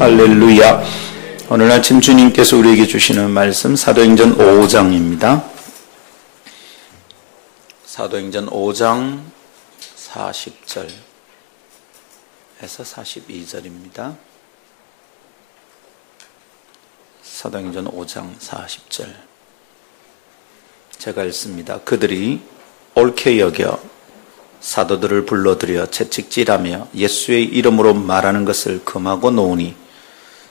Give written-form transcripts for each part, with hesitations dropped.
할렐루야. 오늘 아침 주님께서 우리에게 주시는 말씀 사도행전 5장입니다. 사도행전 5장 40절에서 42절입니다. 사도행전 5장 40절. 제가 읽습니다. 그들이 옳게 여겨 사도들을 불러들여 채찍질하며 예수의 이름으로 말하는 것을 금하고 놓으니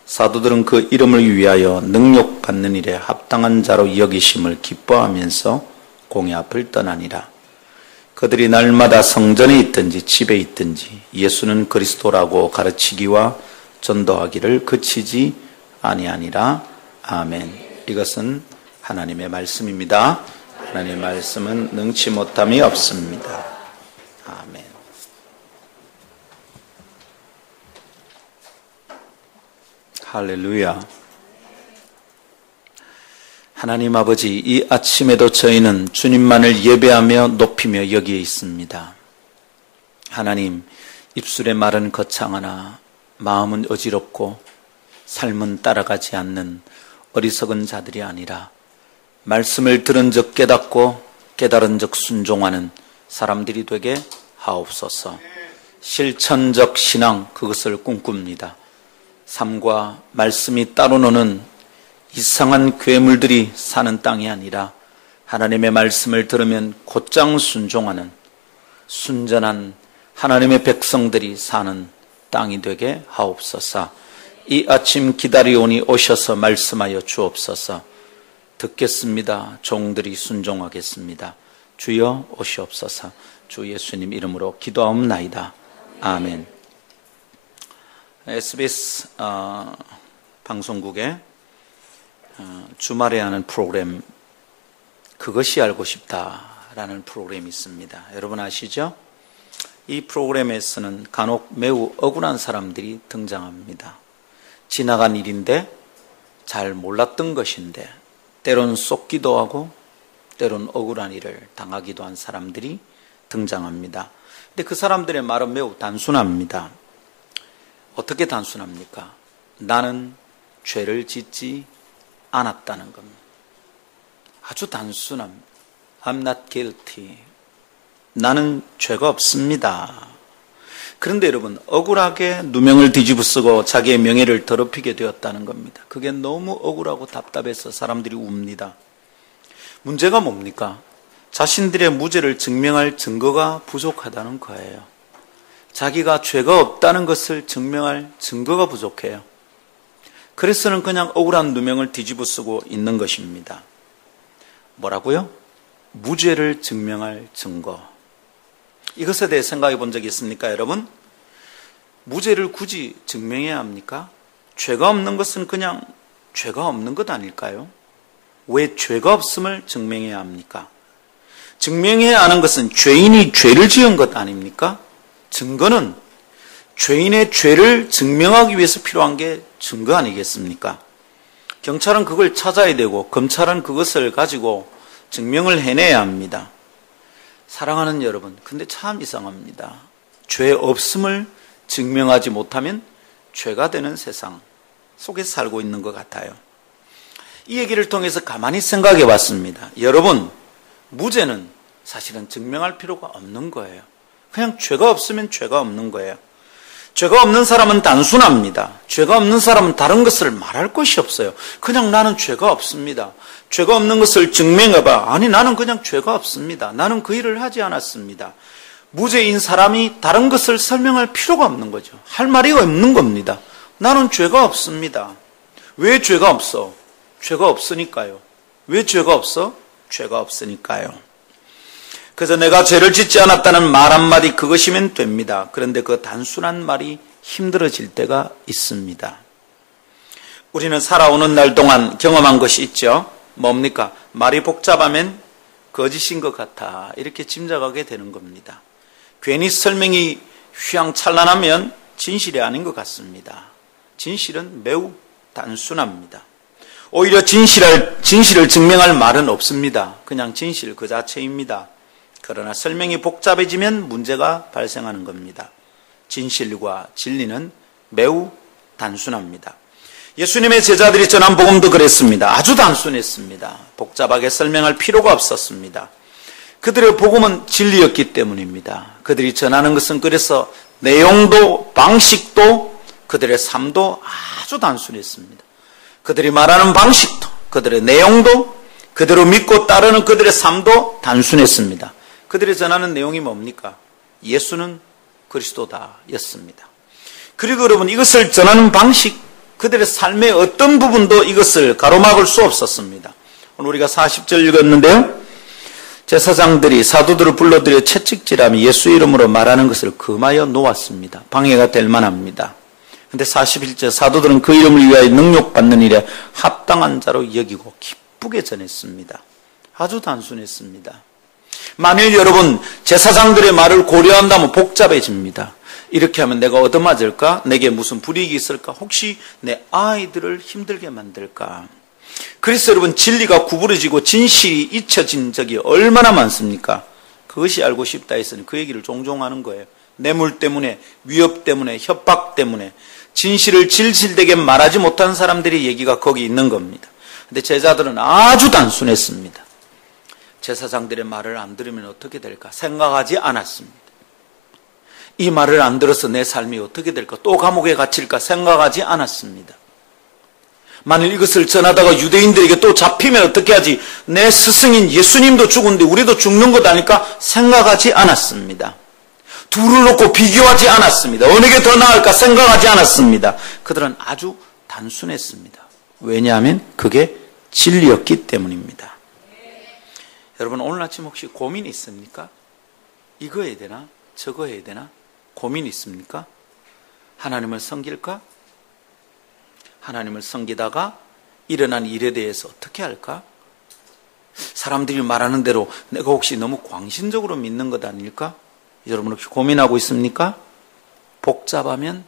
사도들은 그 이름을 위하여 능욕받는 일에 합당한 자로 여기심을 기뻐하면서 공회 앞을 떠나니라. 그들이 날마다 성전에 있든지 집에 있든지 예수는 그리스도라고 가르치기와 전도하기를 그치지 아니하니라. 아멘. 이것은 하나님의 말씀입니다. 하나님의 말씀은 능치 못함이 없습니다. 아멘. 할렐루야. 하나님 아버지, 이 아침에도 저희는 주님만을 예배하며 높이며 여기에 있습니다. 하나님, 입술의 말은 거창하나 마음은 어지럽고 삶은 따라가지 않는 어리석은 자들이 아니라 말씀을 들은 적 깨닫고 깨달은 적 순종하는 사람들이 되게 하옵소서. 실천적 신앙, 그것을 꿈꿉니다. 삶과 말씀이 따로 노는 이상한 괴물들이 사는 땅이 아니라 하나님의 말씀을 들으면 곧장 순종하는 순전한 하나님의 백성들이 사는 땅이 되게 하옵소서. 이 아침 기다리오니 오셔서 말씀하여 주옵소서. 듣겠습니다. 종들이 순종하겠습니다. 주여 오시옵소서. 주 예수님 이름으로 기도하옵나이다. 아멘. SBS 방송국에 주말에 하는 프로그램, 그것이 알고 싶다라는 프로그램이 있습니다. 여러분 아시죠? 이 프로그램에서는 간혹 매우 억울한 사람들이 등장합니다. 지나간 일인데, 잘 몰랐던 것인데 때론 쏟기도 하고 때론 억울한 일을 당하기도 한 사람들이 등장합니다. 근데 그 사람들의 말은 매우 단순합니다. 어떻게 단순합니까? 나는 죄를 짓지 않았다는 겁니다. 아주 단순합니다. I'm not guilty. 나는 죄가 없습니다. 그런데 여러분, 억울하게 누명을 뒤집어쓰고 자기의 명예를 더럽히게 되었다는 겁니다. 그게 너무 억울하고 답답해서 사람들이 웁니다. 문제가 뭡니까? 자신들의 무죄를 증명할 증거가 부족하다는 거예요. 자기가 죄가 없다는 것을 증명할 증거가 부족해요. 그래서는 그냥 억울한 누명을 뒤집어쓰고 있는 것입니다. 뭐라고요? 무죄를 증명할 증거. 이것에 대해 생각해 본 적이 있습니까, 여러분? 무죄를 굳이 증명해야 합니까? 죄가 없는 것은 그냥 죄가 없는 것 아닐까요? 왜 죄가 없음을 증명해야 합니까? 증명해야 하는 것은 죄인이 죄를 지은 것 아닙니까? 증거는 죄인의 죄를 증명하기 위해서 필요한 게 증거 아니겠습니까? 경찰은 그걸 찾아야 되고 검찰은 그것을 가지고 증명을 해내야 합니다. 사랑하는 여러분, 근데 참 이상합니다. 죄 없음을 증명하지 못하면 죄가 되는 세상 속에 살고 있는 것 같아요. 이 얘기를 통해서 가만히 생각해 봤습니다. 여러분, 무죄는 사실은 증명할 필요가 없는 거예요. 그냥 죄가 없으면 죄가 없는 거예요. 죄가 없는 사람은 단순합니다. 죄가 없는 사람은 다른 것을 말할 것이 없어요. 그냥 나는 죄가 없습니다. 죄가 없는 것을 증명해봐. 아니, 나는 그냥 죄가 없습니다. 나는 그 일을 하지 않았습니다. 무죄인 사람이 다른 것을 설명할 필요가 없는 거죠. 할 말이 없는 겁니다. 나는 죄가 없습니다. 왜 죄가 없어? 죄가 없으니까요. 왜 죄가 없어? 죄가 없으니까요. 그래서 내가 죄를 짓지 않았다는 말 한마디, 그것이면 됩니다. 그런데 그 단순한 말이 힘들어질 때가 있습니다. 우리는 살아오는 날 동안 경험한 것이 있죠. 뭡니까? 말이 복잡하면 거짓인 것 같아, 이렇게 짐작하게 되는 겁니다. 괜히 설명이 휘황찬란하면 진실이 아닌 것 같습니다. 진실은 매우 단순합니다. 오히려 진실을 증명할 말은 없습니다. 그냥 진실 그 자체입니다. 그러나 설명이 복잡해지면 문제가 발생하는 겁니다. 진실과 진리는 매우 단순합니다. 예수님의 제자들이 전한 복음도 그랬습니다. 아주 단순했습니다. 복잡하게 설명할 필요가 없었습니다. 그들의 복음은 진리였기 때문입니다. 그들이 전하는 것은 그래서 내용도 방식도 그들의 삶도 아주 단순했습니다. 그들이 말하는 방식도 그들의 내용도 그대로 믿고 따르는 그들의 삶도 단순했습니다. 그들이 전하는 내용이 뭡니까? 예수는 그리스도다 였습니다. 그리고 여러분 이것을 전하는 방식, 그들의 삶의 어떤 부분도 이것을 가로막을 수 없었습니다. 오늘 우리가 40절 읽었는데요. 제사장들이 사도들을 불러들여 채찍질하며 예수 이름으로 말하는 것을 금하여 놓았습니다. 방해가 될 만합니다. 그런데 41절 사도들은 그 이름을 위하여 능욕받는 일에 합당한 자로 여기고 기쁘게 전했습니다. 아주 단순했습니다. 만일 여러분 제사장들의 말을 고려한다면 복잡해집니다. 이렇게 하면 내가 얻어맞을까? 내게 무슨 불이익이 있을까? 혹시 내 아이들을 힘들게 만들까? 그래서 여러분 진리가 구부러지고 진실이 잊혀진 적이 얼마나 많습니까? 그것이 알고 싶다 했으니 그 얘기를 종종 하는 거예요. 뇌물 때문에, 위협 때문에, 협박 때문에 진실을 질질되게 말하지 못한 사람들의 얘기가 거기 있는 겁니다. 근데 제자들은 아주 단순했습니다. 제사장들의 말을 안 들으면 어떻게 될까 생각하지 않았습니다. 이 말을 안 들어서 내 삶이 어떻게 될까, 또 감옥에 갇힐까 생각하지 않았습니다. 만일 이것을 전하다가 유대인들에게 또 잡히면 어떻게 하지, 내 스승인 예수님도 죽었는데 우리도 죽는 것 아닐까 생각하지 않았습니다. 둘을 놓고 비교하지 않았습니다. 어느 게 더 나을까 생각하지 않았습니다. 그들은 아주 단순했습니다. 왜냐하면 그게 진리였기 때문입니다. 여러분 오늘 아침 혹시 고민이 있습니까? 이거 해야 되나? 저거 해야 되나? 고민이 있습니까? 하나님을 섬길까? 하나님을 섬기다가 일어난 일에 대해서 어떻게 할까? 사람들이 말하는 대로 내가 혹시 너무 광신적으로 믿는 것 아닐까? 여러분 혹시 고민하고 있습니까? 복잡하면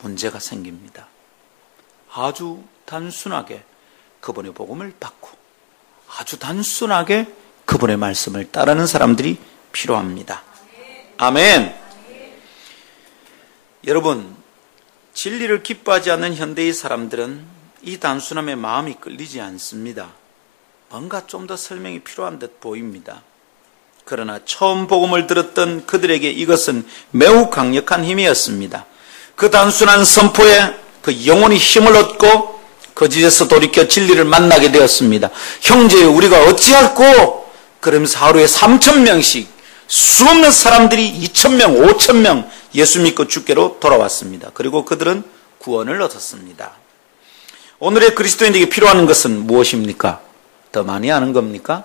문제가 생깁니다. 아주 단순하게 그분의 복음을 받고 아주 단순하게 그분의 말씀을 따르는 사람들이 필요합니다. 아멘. 여러분 진리를 기뻐하지 않는 현대의 사람들은 이 단순함에 마음이 끌리지 않습니다. 뭔가 좀 더 설명이 필요한 듯 보입니다. 그러나 처음 복음을 들었던 그들에게 이것은 매우 강력한 힘이었습니다. 그 단순한 선포에 그 영혼이 힘을 얻고 거짓에서 돌이켜 진리를 만나게 되었습니다. 형제 우리가 어찌할꼬? 그러면서 하루에 3,000명씩 수없는 사람들이 2,000명, 5,000명 예수 믿고 주께로 돌아왔습니다. 그리고 그들은 구원을 얻었습니다. 오늘의 그리스도인에게 필요한 것은 무엇입니까? 더 많이 아는 겁니까?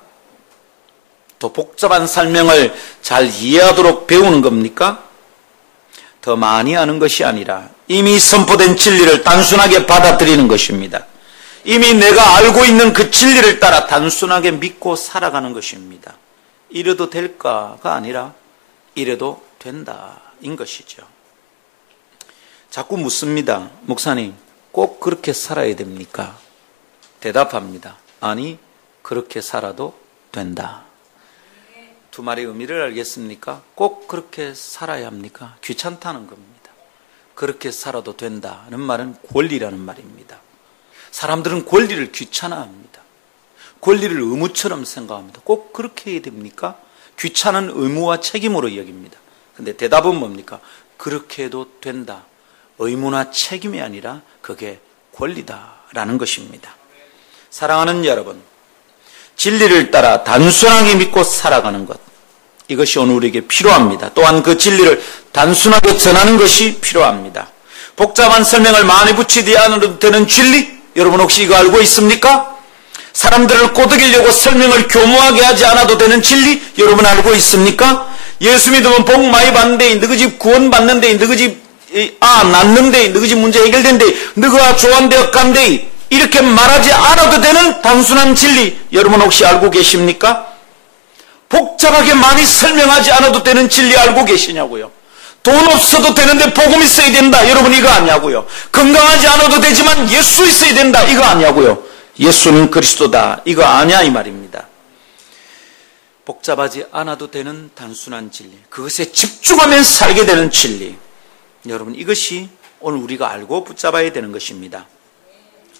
더 복잡한 설명을 잘 이해하도록 배우는 겁니까? 더 많이 아는 것이 아니라 이미 선포된 진리를 단순하게 받아들이는 것입니다. 이미 내가 알고 있는 그 진리를 따라 단순하게 믿고 살아가는 것입니다. 이래도 될까가 아니라 이래도 된다인 것이죠. 자꾸 묻습니다. 목사님 꼭 그렇게 살아야 됩니까? 대답합니다. 아니 그렇게 살아도 된다. 두 말의 의미를 알겠습니까? 꼭 그렇게 살아야 합니까? 귀찮다는 겁니다. 그렇게 살아도 된다는 말은 권리라는 말입니다. 사람들은 권리를 귀찮아합니다. 권리를 의무처럼 생각합니다. 꼭 그렇게 해야 됩니까? 귀찮은 의무와 책임으로 여깁니다. 그런데 대답은 뭡니까? 그렇게 해도 된다. 의무나 책임이 아니라 그게 권리다라는 것입니다. 사랑하는 여러분, 진리를 따라 단순하게 믿고 살아가는 것, 이것이 오늘 우리에게 필요합니다. 또한 그 진리를 단순하게 전하는 것이 필요합니다. 복잡한 설명을 많이 붙이지 않아도 되는 진리, 여러분 혹시 이거 알고 있습니까? 사람들을 꼬드기려고 설명을 교모하게 하지 않아도 되는 진리, 여러분 알고 있습니까? 예수 믿으면 복 많이 받는데, 너희 집 구원 받는데, 너희 집 낳는데, 너희 집 문제 해결된데, 너희가 좋아한데 간데, 이렇게 말하지 않아도 되는 단순한 진리, 여러분 혹시 알고 계십니까? 복잡하게 많이 설명하지 않아도 되는 진리 알고 계시냐고요? 돈 없어도 되는데 복음 있어야 된다, 여러분 이거 아냐고요? 건강하지 않아도 되지만 예수 있어야 된다, 이거 아냐고요? 예수는 그리스도다, 이거 아냐 이 말입니다. 복잡하지 않아도 되는 단순한 진리, 그것에 집중하면 살게 되는 진리, 여러분 이것이 오늘 우리가 알고 붙잡아야 되는 것입니다.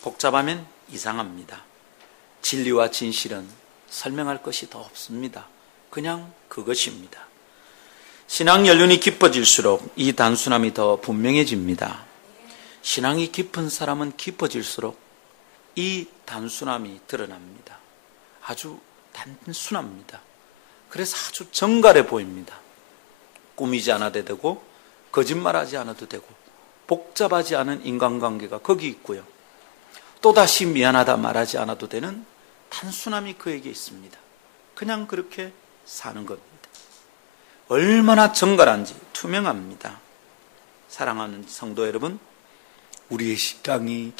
복잡하면 이상합니다. 진리와 진실은 설명할 것이 더 없습니다. 그냥 그것입니다. 신앙 연륜이 깊어질수록 이 단순함이 더 분명해집니다. 신앙이 깊은 사람은 깊어질수록 이 단순함이 드러납니다. 아주 단순합니다. 그래서 아주 정갈해 보입니다. 꾸미지 않아도 되고 거짓말하지 않아도 되고 복잡하지 않은 인간관계가 거기 있고요. 또다시 미안하다 말하지 않아도 되는 단순함이 그에게 있습니다. 그냥 그렇게 사는 겁니다. 얼마나 정갈한지 투명합니다. 사랑하는 성도 여러분, 우리의 신앙이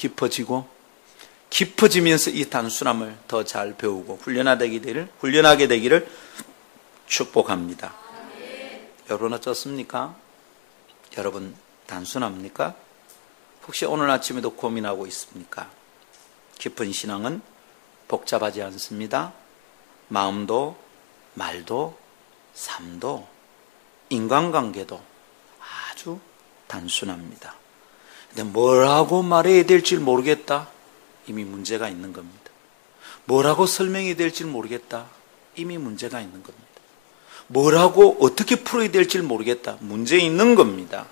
깊어지면서 이 단순함을 더 잘 배우고 훈련하게 되기를 축복합니다. 여러분 어떻습니까? 여러분 단순합니까? 혹시 오늘 아침에도 고민하고 있습니까? 깊은 신앙은 복잡하지 않습니다. 마음도 말도 삶도 인간관계도 아주 단순합니다. 근데 뭐라고 말해야 될지 모르겠다. 이미 문제가 있는 겁니다. 뭐라고 설명해야 될지 모르겠다. 이미 문제가 있는 겁니다. 뭐라고 어떻게 풀어야 될지 모르겠다. 문제 있는 겁니다.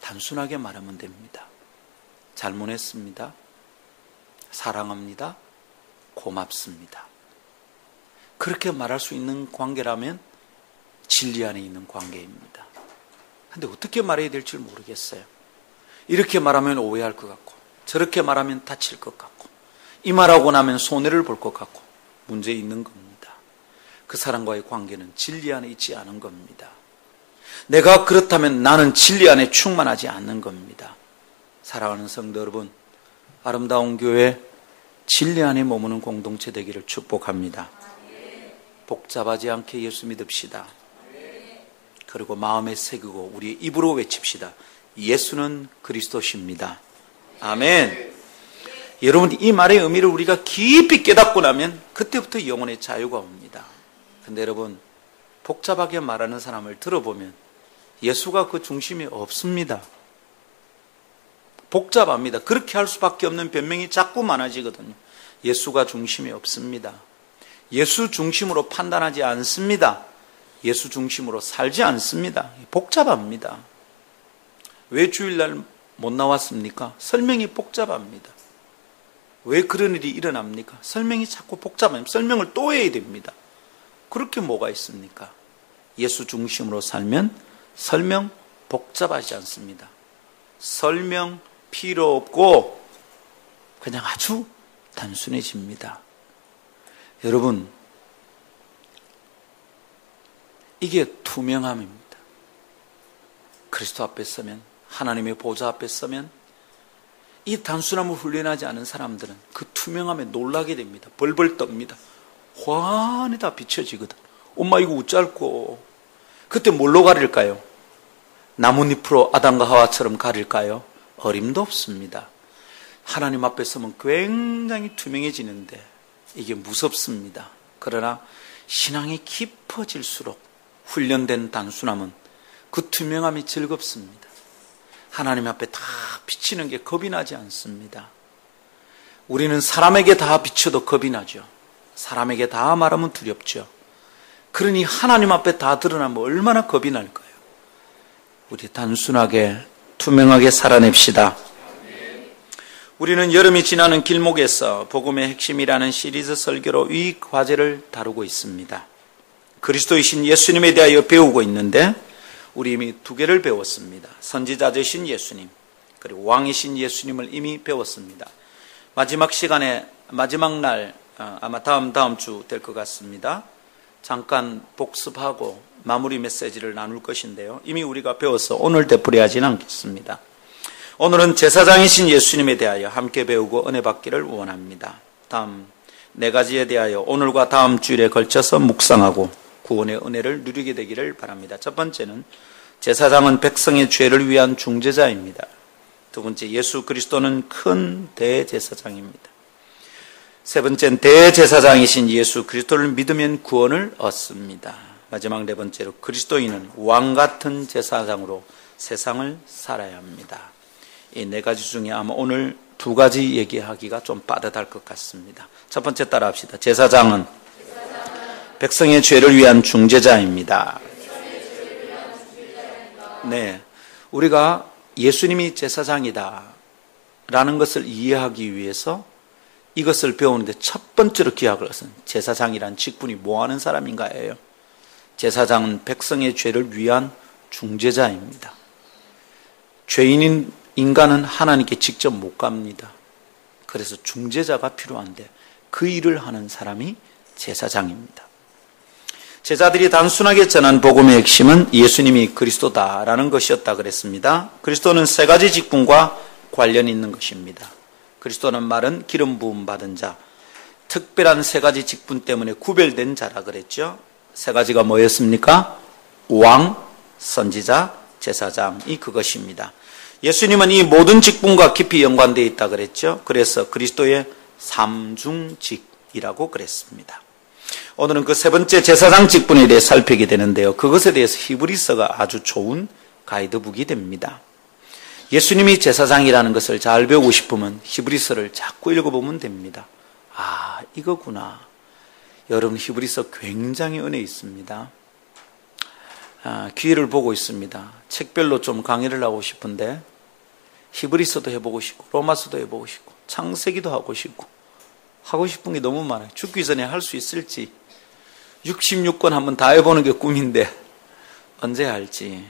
단순하게 말하면 됩니다. 잘못했습니다. 사랑합니다. 고맙습니다. 그렇게 말할 수 있는 관계라면 진리 안에 있는 관계입니다. 그런데 어떻게 말해야 될지 모르겠어요. 이렇게 말하면 오해할 것 같고 저렇게 말하면 다칠 것 같고 이 말하고 나면 손해를 볼 것 같고 문제 있는 겁니다. 그 사람과의 관계는 진리 안에 있지 않은 겁니다. 내가 그렇다면 나는 진리 안에 충만하지 않는 겁니다. 사랑하는 성도 여러분, 아름다운 교회 진리 안에 머무는 공동체 되기를 축복합니다. 복잡하지 않게 예수 믿읍시다. 그리고 마음에 새기고 우리의 입으로 외칩시다. 예수는 그리스도십니다. 아멘. 여러분, 이 말의 의미를 우리가 깊이 깨닫고 나면 그때부터 영혼의 자유가 옵니다. 근데 여러분, 복잡하게 말하는 사람을 들어보면 예수가 그 중심이 없습니다. 복잡합니다. 그렇게 할 수밖에 없는 변명이 자꾸 많아지거든요. 예수가 중심이 없습니다. 예수 중심으로 판단하지 않습니다. 예수 중심으로 살지 않습니다. 복잡합니다. 왜 주일날 못 나왔습니까? 설명이 복잡합니다. 왜 그런 일이 일어납니까? 설명이 자꾸 복잡합니다. 설명을 또 해야 됩니다. 그렇게 뭐가 있습니까? 예수 중심으로 살면 설명 복잡하지 않습니다. 설명 필요 없고 그냥 아주 단순해집니다. 여러분, 이게 투명함입니다. 그리스도 앞에 서면, 하나님의 보좌 앞에 서면 이 단순함을 훈련하지 않은 사람들은 그 투명함에 놀라게 됩니다. 벌벌 떱니다. 환히 다 비춰지거든. 엄마 이거 우짤고. 그때 뭘로 가릴까요? 나뭇잎으로 아담과 하와처럼 가릴까요? 어림도 없습니다. 하나님 앞에 서면 굉장히 투명해지는데 이게 무섭습니다. 그러나 신앙이 깊어질수록 훈련된 단순함은 그 투명함이 즐겁습니다. 하나님 앞에 다 비치는 게 겁이 나지 않습니다. 우리는 사람에게 다 비춰도 겁이 나죠. 사람에게 다 말하면 두렵죠. 그러니 하나님 앞에 다 드러나면 얼마나 겁이 날까요? 우리 단순하게 투명하게 살아냅시다. 우리는 여름이 지나는 길목에서 복음의 핵심이라는 시리즈 설교로 이 과제를 다루고 있습니다. 그리스도이신 예수님에 대하여 배우고 있는데 우리 이미 두 개를 배웠습니다. 선지자 되신 예수님 그리고 왕이신 예수님을 이미 배웠습니다. 마지막 시간에 마지막 날 아마 다음 주 될 것 같습니다. 잠깐 복습하고 마무리 메시지를 나눌 것인데요. 이미 우리가 배워서 오늘 되풀이하지는 않겠습니다. 오늘은 제사장이신 예수님에 대하여 함께 배우고 은혜 받기를 원합니다. 다음 네 가지에 대하여 오늘과 다음 주일에 걸쳐서 묵상하고 구원의 은혜를 누리게 되기를 바랍니다. 첫 번째는 제사장은 백성의 죄를 위한 중재자입니다. 두 번째, 예수 그리스도는 큰 대제사장입니다. 세 번째는 대제사장이신 예수 그리스도를 믿으면 구원을 얻습니다. 마지막 네 번째로 그리스도인은 왕 같은 제사장으로 세상을 살아야 합니다. 이 네 가지 중에 아마 오늘 두 가지 얘기하기가 좀 빠듯할 것 같습니다. 첫 번째 따라 합시다. 제사장은 백성의 죄를 위한 중재자입니다. 네, 우리가 예수님이 제사장이다 라는 것을 이해하기 위해서 이것을 배우는데 첫 번째로 기억할 것은 제사장이란 직분이 뭐하는 사람인가예요. 제사장은 백성의 죄를 위한 중재자입니다. 죄인인 인간은 하나님께 직접 못 갑니다. 그래서 중재자가 필요한데 그 일을 하는 사람이 제사장입니다. 제자들이 단순하게 전한 복음의 핵심은 예수님이 그리스도다라는 것이었다 그랬습니다. 그리스도는 세 가지 직분과 관련 있는 것입니다. 그리스도는 말은 기름 부음 받은 자, 특별한 세 가지 직분 때문에 구별된 자라 그랬죠. 세 가지가 뭐였습니까? 왕, 선지자, 제사장이 그것입니다. 예수님은 이 모든 직분과 깊이 연관되어 있다 그랬죠. 그래서 그리스도의 삼중직이라고 그랬습니다. 오늘은 그 세 번째 제사장 직분에 대해 살피게 되는데요. 그것에 대해서 히브리서가 아주 좋은 가이드북이 됩니다. 예수님이 제사장이라는 것을 잘 배우고 싶으면 히브리서를 자꾸 읽어보면 됩니다. 아, 이거구나. 여러분, 히브리서 굉장히 은혜 있습니다. 기회를 보고 있습니다. 책별로 좀 강의를 하고 싶은데 히브리서도 해보고 싶고 로마서도 해보고 싶고 창세기도 하고 싶고 하고 싶은 게 너무 많아요. 죽기 전에 할 수 있을지 66권 한번 다 해보는 게 꿈인데 언제 할지.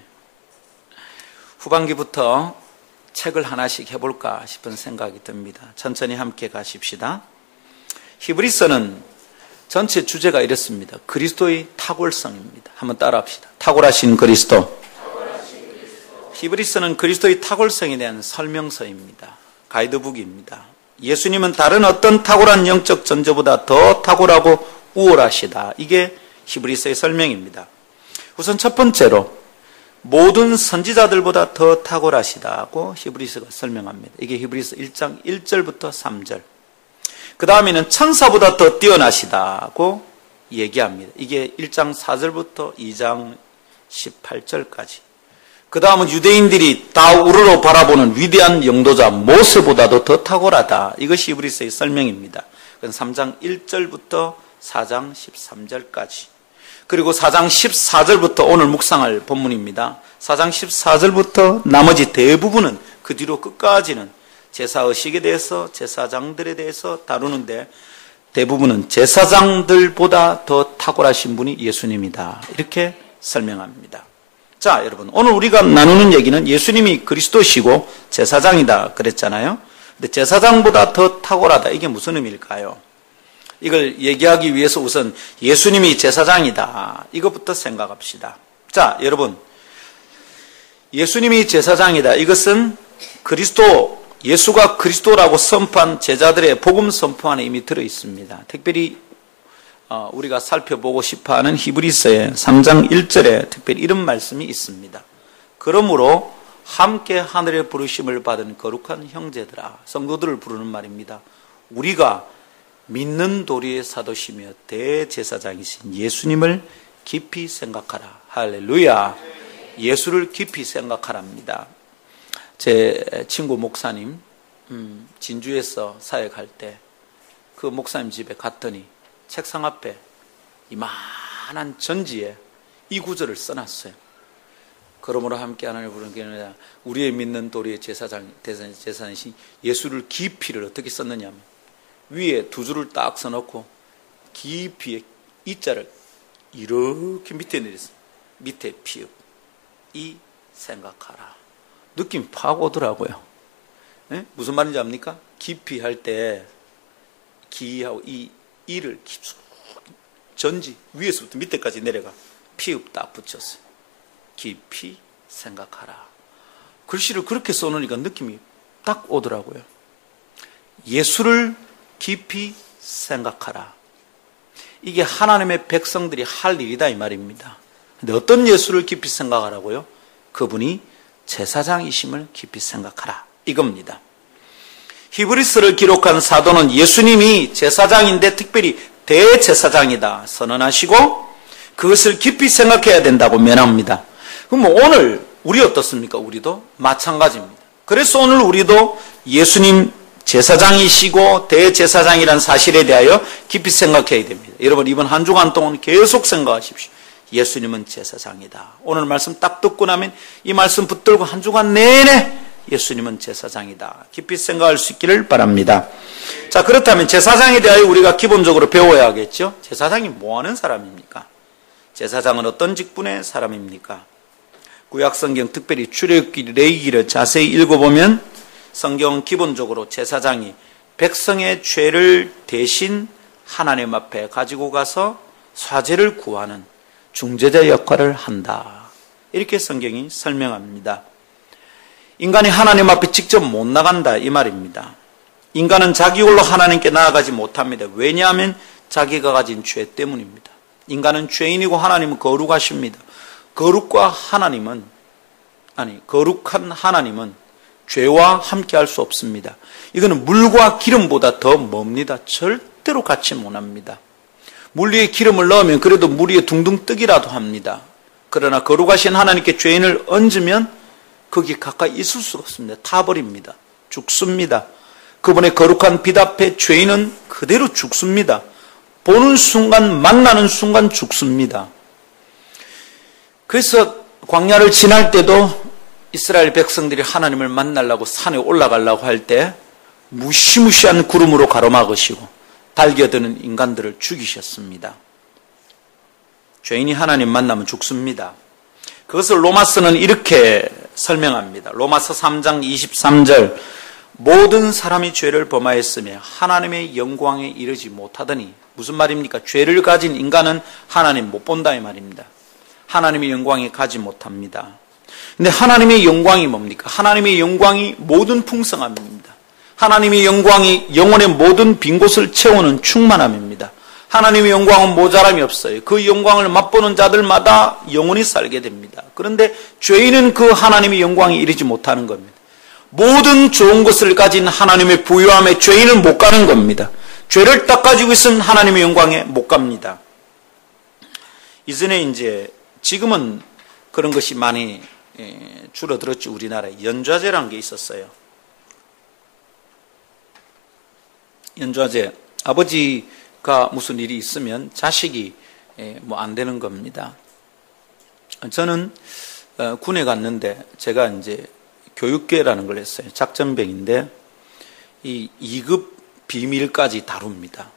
후반기부터 책을 하나씩 해볼까 싶은 생각이 듭니다. 천천히 함께 가십시다. 히브리서는 전체 주제가 이렇습니다. 그리스도의 탁월성입니다. 한번 따라합시다. 탁월하신 그리스도. 히브리서는 그리스도의 탁월성에 대한 설명서입니다. 가이드북입니다. 예수님은 다른 어떤 탁월한 영적 존재보다 더 탁월하고 우월하시다. 이게 히브리서의 설명입니다. 우선 첫 번째로 모든 선지자들보다 더 탁월하시다고 히브리서가 설명합니다. 이게 히브리서 1장 1절부터 3절. 그 다음에는 천사보다 더 뛰어나시다고 얘기합니다. 이게 1장 4절부터 2장 18절까지. 그 다음은 유대인들이 다 우러러 바라보는 위대한 영도자 모세보다도 더 탁월하다. 이것이 히브리서의 설명입니다. 3장 1절부터 4장 13절까지. 그리고 4장 14절부터 오늘 묵상할 본문입니다. 4장 14절부터 나머지 대부분은 그 뒤로 끝까지는 제사의식에 대해서 제사장들에 대해서 다루는데 대부분은 제사장들보다 더 탁월하신 분이 예수님이다. 이렇게 설명합니다. 자, 여러분, 오늘 우리가 나누는 얘기는 예수님이 그리스도시고 제사장이다 그랬잖아요. 근데 제사장보다 더 탁월하다. 이게 무슨 의미일까요? 이걸 얘기하기 위해서 우선 예수님이 제사장이다. 이것부터 생각합시다. 자, 여러분, 예수님이 제사장이다. 이것은 예수가 그리스도라고 선포한 제자들의 복음 선포 안에 이미 들어있습니다. 특별히 우리가 살펴보고 싶어하는 히브리서의 3장 1절에 특별히 이런 말씀이 있습니다. 그러므로 함께 하늘의 부르심을 받은 거룩한 형제들아, 성도들을 부르는 말입니다. 우리가 믿는 도리의 사도시며 대제사장이신 예수님을 깊이 생각하라. 할렐루야. 예수를 깊이 생각하랍니다. 제 친구 목사님 진주에서 사역할 때 그 목사님 집에 갔더니 책상 앞에 이만한 전지에 이 구절을 써놨어요. 그러므로 함께 하나님을 부르는 게 아니라 우리의 믿는 도리의 제사장이신 예수를 깊이를 어떻게 썼느냐면 위에 두 줄을 딱 써놓고 깊이에 이자를 이렇게 밑에 내렸어요. 밑에 피읍 이 생각하라. 느낌이 팍 오더라고요. 네? 무슨 말인지 압니까? 깊이 할 때 기하고 이를 깊숙 전지 위에서부터 밑에까지 내려가 피읍 딱 붙였어요. 깊이 생각하라. 글씨를 그렇게 써놓으니까 느낌이 딱 오더라고요. 예수를 깊이 생각하라. 이게 하나님의 백성들이 할 일이다 이 말입니다. 근데 어떤 예수를 깊이 생각하라고요? 그분이 제사장이심을 깊이 생각하라 이겁니다. 히브리서를 기록한 사도는 예수님이 제사장인데 특별히 대제사장이다 선언하시고 그것을 깊이 생각해야 된다고 면합니다. 그럼 오늘 우리 어떻습니까? 우리도 마찬가지입니다. 그래서 오늘 우리도 예수님 제사장이시고 대제사장이라는 사실에 대하여 깊이 생각해야 됩니다. 여러분 이번 한 주간 동안 계속 생각하십시오. 예수님은 제사장이다. 오늘 말씀 딱 듣고 나면 이 말씀 붙들고 한 주간 내내 예수님은 제사장이다. 깊이 생각할 수 있기를 바랍니다. 자, 그렇다면 제사장에 대하여 우리가 기본적으로 배워야 하겠죠. 제사장이 뭐 하는 사람입니까? 제사장은 어떤 직분의 사람입니까? 구약성경 특별히 출애굽기 레위기를 자세히 읽어보면 성경은 기본적으로 제사장이 백성의 죄를 대신 하나님 앞에 가지고 가서 사죄를 구하는 중재자 역할을 한다. 이렇게 성경이 설명합니다. 인간이 하나님 앞에 직접 못 나간다 이 말입니다. 인간은 자기 홀로 하나님께 나아가지 못합니다. 왜냐하면 자기가 가진 죄 때문입니다. 인간은 죄인이고 하나님은 거룩하십니다. 거룩한 하나님은 죄와 함께 할 수 없습니다. 이거는 물과 기름보다 더 멉니다. 절대로 같이 못합니다. 물 위에 기름을 넣으면 그래도 물 위에 둥둥 뜨기라도 합니다. 그러나 거룩하신 하나님께 죄인을 얹으면 거기 가까이 있을 수가 없습니다. 타버립니다. 죽습니다. 그분의 거룩한 빛 앞에 죄인은 그대로 죽습니다. 보는 순간, 만나는 순간 죽습니다. 그래서 광야를 지날 때도 이스라엘 백성들이 하나님을 만나려고 산에 올라가려고 할 때 무시무시한 구름으로 가로막으시고 달겨드는 인간들을 죽이셨습니다. 죄인이 하나님 만나면 죽습니다. 그것을 로마서는 이렇게 설명합니다. 로마서 3장 23절 모든 사람이 죄를 범하였으며 하나님의 영광에 이르지 못하더니 무슨 말입니까? 죄를 가진 인간은 하나님 못 본다 이 말입니다. 하나님의 영광에 가지 못합니다. 근데 하나님의 영광이 뭡니까? 하나님의 영광이 모든 풍성함입니다. 하나님의 영광이 영혼의 모든 빈 곳을 채우는 충만함입니다. 하나님의 영광은 모자람이 없어요. 그 영광을 맛보는 자들마다 영원히 살게 됩니다. 그런데 죄인은 그 하나님의 영광에 이르지 못하는 겁니다. 모든 좋은 것을 가진 하나님의 부유함에 죄인은 못 가는 겁니다. 죄를 딱 가지고 있으면 하나님의 영광에 못 갑니다. 이전에 지금은 그런 것이 많이 줄어들었지. 우리나라에 연좌제라는 게 있었어요. 연좌제, 아버지가 무슨 일이 있으면 자식이 뭐 안 되는 겁니다. 저는 군에 갔는데 제가 교육계라는 걸 했어요. 작전병인데 이 2급 비밀까지 다룹니다.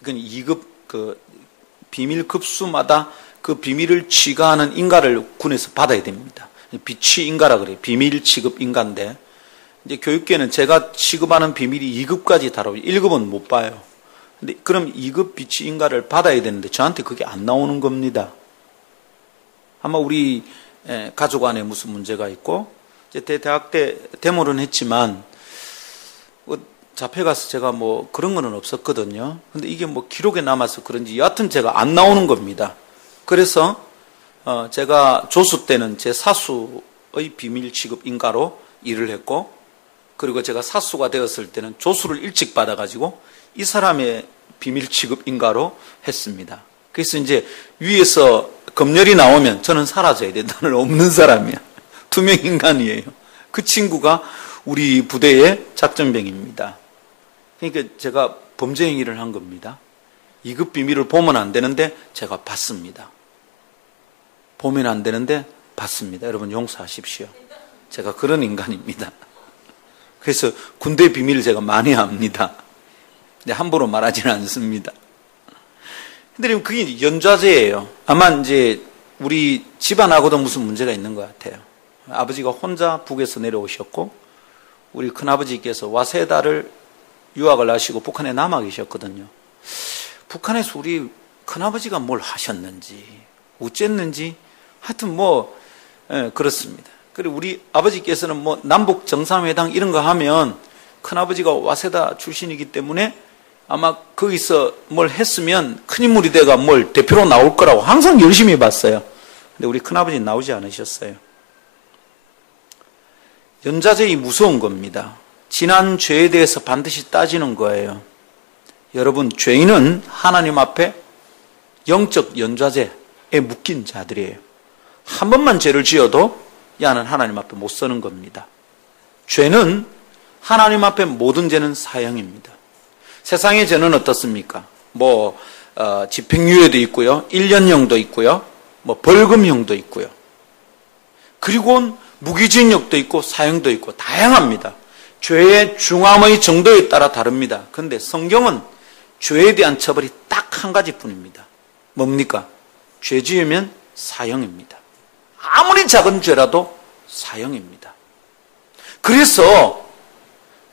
그건 2급 비밀 급수마다 그 비밀을 취가하는 인가를 군에서 받아야 됩니다. 비취 인가라 그래요. 비밀 취급 인가인데 교육계는 제가 취급하는 비밀이 2급까지 다루고 1급은 못 봐요. 근데 그럼 2급 비취 인가를 받아야 되는데 저한테 그게 안 나오는 겁니다. 아마 우리 가족 안에 무슨 문제가 있고 대학 때 데모는 했지만 잡혀가서 제가 뭐 그런 거는 없었거든요. 근데 이게 뭐 기록에 남아서 그런지 여하튼 제가 안 나오는 겁니다. 그래서 제가 조수 때는 제 사수의 비밀 취급 인가로 일을 했고, 그리고 제가 사수가 되었을 때는 조수를 일찍 받아가지고 이 사람의 비밀 취급 인가로 했습니다. 그래서 위에서 검열이 나오면 저는 사라져야 돼. 나는 없는 사람이야. 투명 인간이에요. 그 친구가 우리 부대의 작전병입니다. 그러니까 제가 범죄 행위를 한 겁니다. 2급 비밀을 보면 안 되는데 제가 봤습니다. 보면 안 되는데 봤습니다. 여러분 용서하십시오. 제가 그런 인간입니다. 그래서 군대 비밀을 제가 많이 압니다. 근데 함부로 말하지는 않습니다. 근데 그게 연좌제예요. 아마 우리 집안하고도 무슨 문제가 있는 것 같아요. 아버지가 혼자 북에서 내려오셨고 우리 큰아버지께서 와세다를 유학을 하시고 북한에 남아 계셨거든요. 북한에서 우리 큰아버지가 뭘 하셨는지 어쨌는지 하여튼 그렇습니다. 그리고 우리 아버지께서는 남북 정상회담 이런 거 하면 큰아버지가 와세다 출신이기 때문에 아마 거기서 뭘 했으면 큰 인물이 돼가 대표로 나올 거라고 항상 열심히 봤어요. 근데 우리 큰아버지는 나오지 않으셨어요. 연좌제이 무서운 겁니다. 지난 죄에 대해서 반드시 따지는 거예요. 여러분, 죄인은 하나님 앞에 영적 연좌제에 묶인 자들이에요. 한 번만 죄를 지어도 야는 하나님 앞에 못 서는 겁니다. 죄는 하나님 앞에 모든 죄는 사형입니다. 세상의 죄는 어떻습니까? 집행유예도 있고요, 1년형도 있고요, 벌금형도 있고요. 그리고 무기징역도 있고 사형도 있고 다양합니다. 죄의 중함의 정도에 따라 다릅니다. 그런데 성경은 죄에 대한 처벌이 딱 한 가지뿐입니다. 뭡니까? 죄 지으면 사형입니다. 아무리 작은 죄라도 사형입니다. 그래서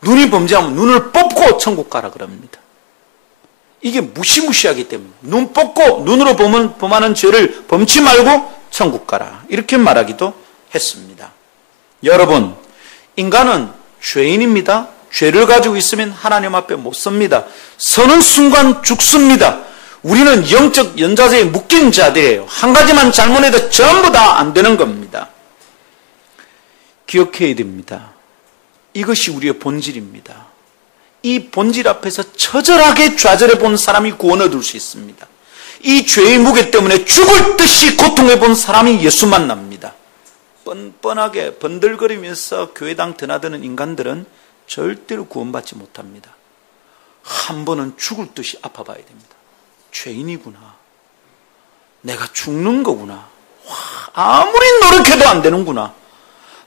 눈이 범죄하면 눈을 뽑고 천국 가라 그럽니다. 이게 무시무시하기 때문에 눈 뽑고 눈으로 범하는 죄를 범치 말고 천국 가라 이렇게 말하기도 했습니다. 여러분, 인간은 죄인입니다. 죄를 가지고 있으면 하나님 앞에 못 섭니다. 서는 순간 죽습니다. 우리는 영적 연좌제에 묶인 자들이에요. 한 가지만 잘못해도 전부 다 안 되는 겁니다. 기억해야 됩니다. 이것이 우리의 본질입니다. 이 본질 앞에서 처절하게 좌절해 본 사람이 구원 얻을 수 있습니다. 이 죄의 무게 때문에 죽을 듯이 고통해 본 사람이 예수 만납니다. 뻔뻔하게 번들거리면서 교회당 드나드는 인간들은 절대로 구원받지 못합니다. 한 번은 죽을 듯이 아파봐야 됩니다. 죄인이구나. 내가 죽는 거구나. 아무리 노력해도 안 되는구나.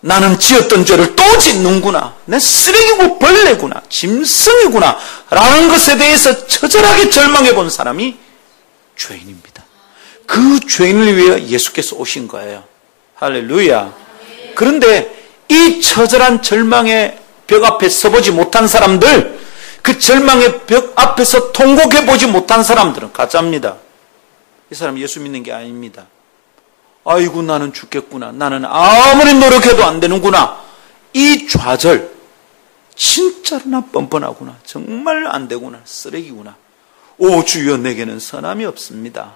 나는 지었던 죄를 또 짓는구나. 내 쓰레기고 벌레구나. 짐승이구나. 라는 것에 대해서 처절하게 절망해 본 사람이 죄인입니다. 그 죄인을 위해 예수께서 오신 거예요. 할렐루야. 그런데 이 처절한 절망의 벽 앞에 서보지 못한 사람들, 그 절망의 벽 앞에서 통곡해보지 못한 사람들은 가짜입니다. 이 사람 예수 믿는 게 아닙니다. 아이고 나는 죽겠구나. 나는 아무리 노력해도 안 되는구나. 이 좌절, 진짜로 나 뻔뻔하구나. 정말 안 되구나. 쓰레기구나. 오 주여 내게는 선함이 없습니다.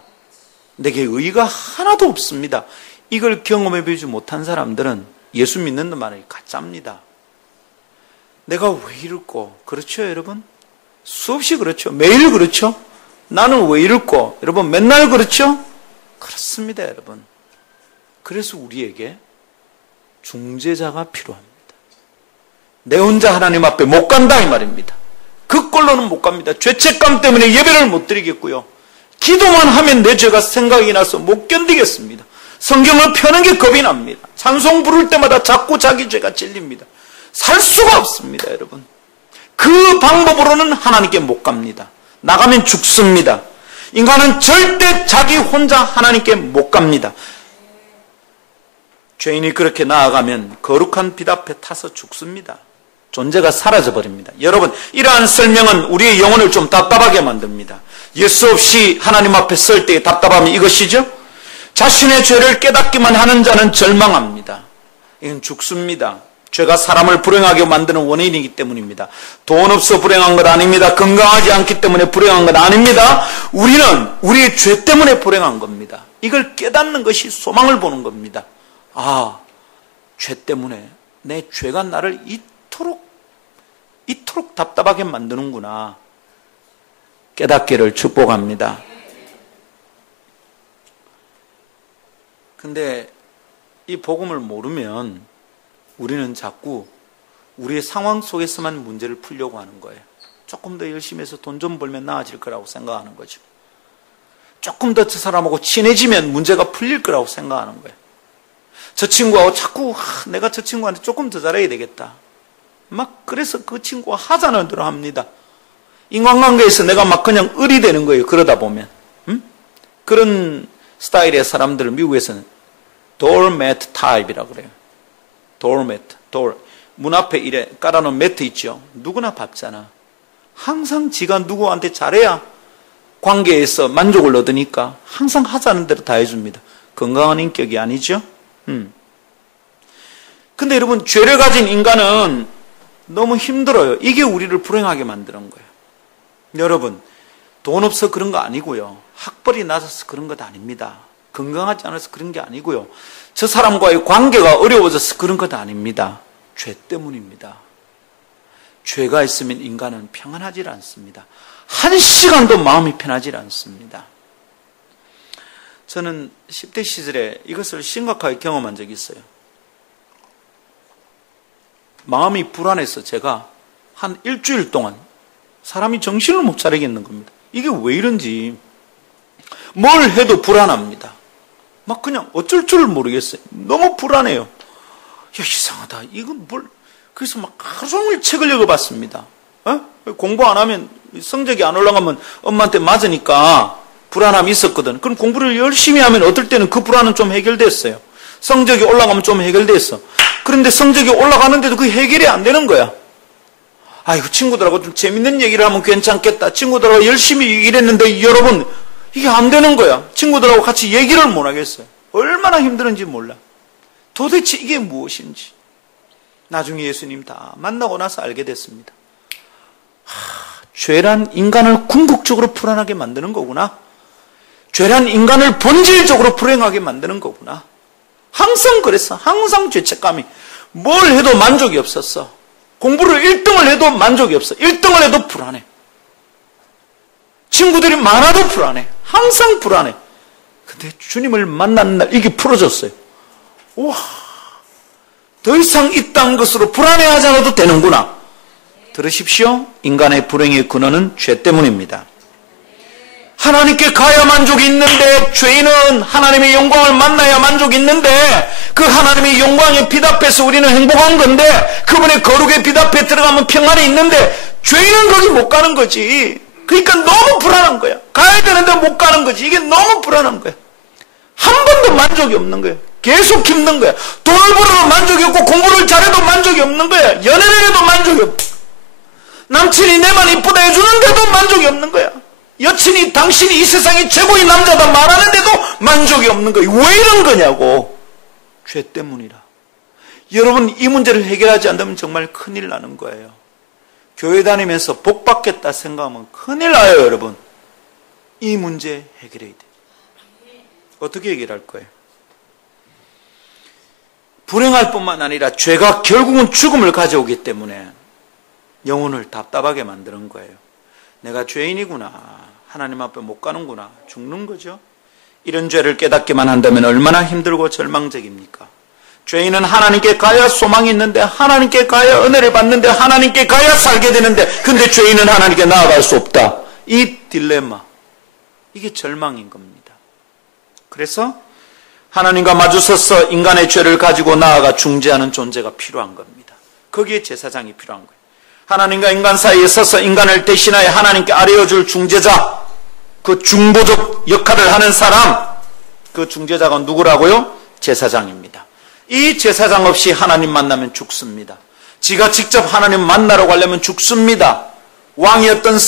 내게 의의가 하나도 없습니다. 이걸 경험해보지 못한 사람들은 예수 믿는 말이 가짜입니다. 내가 왜 이럴꼬? 그렇죠 여러분? 수없이 그렇죠. 매일 그렇죠. 나는 왜 이럴꼬? 여러분 맨날 그렇죠? 그렇습니다 여러분. 그래서 우리에게 중재자가 필요합니다. 내 혼자 하나님 앞에 못 간다 이 말입니다. 그 꼴로는 못 갑니다. 죄책감 때문에 예배를 못 드리겠고요. 기도만 하면 내 죄가 생각이 나서 못 견디겠습니다. 성경을 펴는 게 겁이 납니다. 찬송 부를 때마다 자꾸 자기 죄가 찔립니다. 살 수가 없습니다 여러분. 그 방법으로는 하나님께 못 갑니다. 나가면 죽습니다. 인간은 절대 자기 혼자 하나님께 못 갑니다. 죄인이 그렇게 나아가면 거룩한 빛 앞에 타서 죽습니다. 존재가 사라져버립니다. 여러분, 이러한 설명은 우리의 영혼을 좀 답답하게 만듭니다. 예수 없이 하나님 앞에 설 때의 답답함이 이것이죠. 자신의 죄를 깨닫기만 하는 자는 절망합니다. 이건 죽습니다. 죄가 사람을 불행하게 만드는 원인이기 때문입니다. 돈 없어 불행한 것 아닙니다. 건강하지 않기 때문에 불행한 것 아닙니다. 우리는 우리의 죄 때문에 불행한 겁니다. 이걸 깨닫는 것이 소망을 보는 겁니다. 아, 죄 때문에 내 죄가 나를 이토록 답답하게 만드는구나. 깨닫기를 축복합니다. 근데 이 복음을 모르면 우리는 자꾸 우리의 상황 속에서만 문제를 풀려고 하는 거예요. 조금 더 열심히 해서 돈 좀 벌면 나아질 거라고 생각하는 거죠. 조금 더 저 사람하고 친해지면 문제가 풀릴 거라고 생각하는 거예요. 저 친구하고 자꾸 내가 저 친구한테 조금 더 잘해야 되겠다. 막 그래서 그 친구가 하자는 대로 합니다. 인간관계에서 내가 막 그냥 을이 되는 거예요. 그러다 보면. 그런 스타일의 사람들을 미국에서는 doormat 타입이라고 그래요. doormat, 문 앞에 이래 깔아놓은 매트 있죠. 누구나 밟잖아. 항상 지가 누구한테 잘해야 관계에서 만족을 얻으니까 항상 하자는 대로 다 해줍니다. 건강한 인격이 아니죠. 근데 여러분, 죄를 가진 인간은 너무 힘들어요. 이게 우리를 불행하게 만드는 거예요. 여러분, 돈 없어 그런 거 아니고요. 학벌이 낮아서 그런 것 아닙니다. 건강하지 않아서 그런 게 아니고요. 저 사람과의 관계가 어려워져서 그런 것 아닙니다. 죄 때문입니다. 죄가 있으면 인간은 평안하지 않습니다. 한 시간도 마음이 편하지 않습니다. 저는 10대 시절에 이것을 심각하게 경험한 적이 있어요. 마음이 불안해서 제가 한 일주일 동안 사람이 정신을 못 차리겠는 겁니다. 이게 왜 이런지 뭘 해도 불안합니다. 막 그냥 어쩔 줄 모르겠어요. 너무 불안해요. 야, 이상하다. 이건 뭘. 그래서 막 하루 종일 책을 읽어봤습니다. 공부 안 하면 성적이 안 올라가면 엄마한테 맞으니까 불안함이 있었거든. 그럼 공부를 열심히 하면 어떨 때는 그 불안은 좀 해결됐어요. 성적이 올라가면 좀 해결됐어. 그런데 성적이 올라가는데도 그 해결이 안 되는 거야. 아이고, 친구들하고 좀 재밌는 얘기를 하면 괜찮겠다. 친구들하고 열심히 얘기를 했는데 여러분, 이게 안 되는 거야. 친구들하고 같이 얘기를 못 하겠어요. 얼마나 힘드는지 몰라. 도대체 이게 무엇인지. 나중에 예수님 다 만나고 나서 알게 됐습니다. 죄란 인간을 궁극적으로 불안하게 만드는 거구나. 죄란 인간을 본질적으로 불행하게 만드는 거구나. 항상 그랬어. 항상 죄책감이. 뭘 해도 만족이 없었어. 공부를 1등을 해도 만족이 없어. 1등을 해도 불안해. 친구들이 많아도 불안해. 항상 불안해. 근데 주님을 만난 날 이게 풀어졌어요. 우와, 더 이상 이 땅 것으로 불안해하지 않아도 되는구나. 들으십시오. 인간의 불행의 근원은 죄 때문입니다. 하나님께 가야 만족이 있는데, 죄인은 하나님의 영광을 만나야 만족이 있는데, 그 하나님의 영광의 빛 앞에서 우리는 행복한 건데, 그분의 거룩의 빛 앞에 들어가면 평안이 있는데, 죄인은 거기 못 가는 거지. 그러니까 너무 불안한 거야. 가야 되는데 못 가는 거지. 이게 너무 불안한 거야. 한 번도 만족이 없는 거야. 계속 힘든 거야. 돈을 벌어도 만족이 없고, 공부를 잘해도 만족이 없는 거야. 연애를 해도 만족이 없고, 남친이 내만 이쁘다 해주는데도 만족이 없는 거야. 여친이 당신이 이 세상의 최고의 남자다 말하는데도 만족이 없는 거예요. 왜 이런 거냐고. 죄 때문이라. 여러분, 이 문제를 해결하지 않으면 정말 큰일 나는 거예요. 교회 다니면서 복 받겠다 생각하면 큰일 나요, 여러분. 이 문제 해결해야 돼. 어떻게 해결할 거예요? 불행할 뿐만 아니라 죄가 결국은 죽음을 가져오기 때문에 영혼을 답답하게 만드는 거예요. 내가 죄인이구나. 하나님 앞에 못 가는구나. 죽는 거죠. 이런 죄를 깨닫기만 한다면 얼마나 힘들고 절망적입니까? 죄인은 하나님께 가야 소망이 있는데, 하나님께 가야 은혜를 받는데, 하나님께 가야 살게 되는데, 근데 죄인은 하나님께 나아갈 수 없다. 이 딜레마, 이게 절망인 겁니다. 그래서 하나님과 마주서서 인간의 죄를 가지고 나아가 중재하는 존재가 필요한 겁니다. 거기에 제사장이 필요한 거예요. 하나님과 인간 사이에 서서 인간을 대신하여 하나님께 아뢰어줄 중재자, 그 중보적 역할을 하는 사람, 그 중재자가 누구라고요? 제사장입니다. 이 제사장 없이 하나님 만나면 죽습니다. 지가 직접 하나님 만나러 가려면 죽습니다. 왕이었던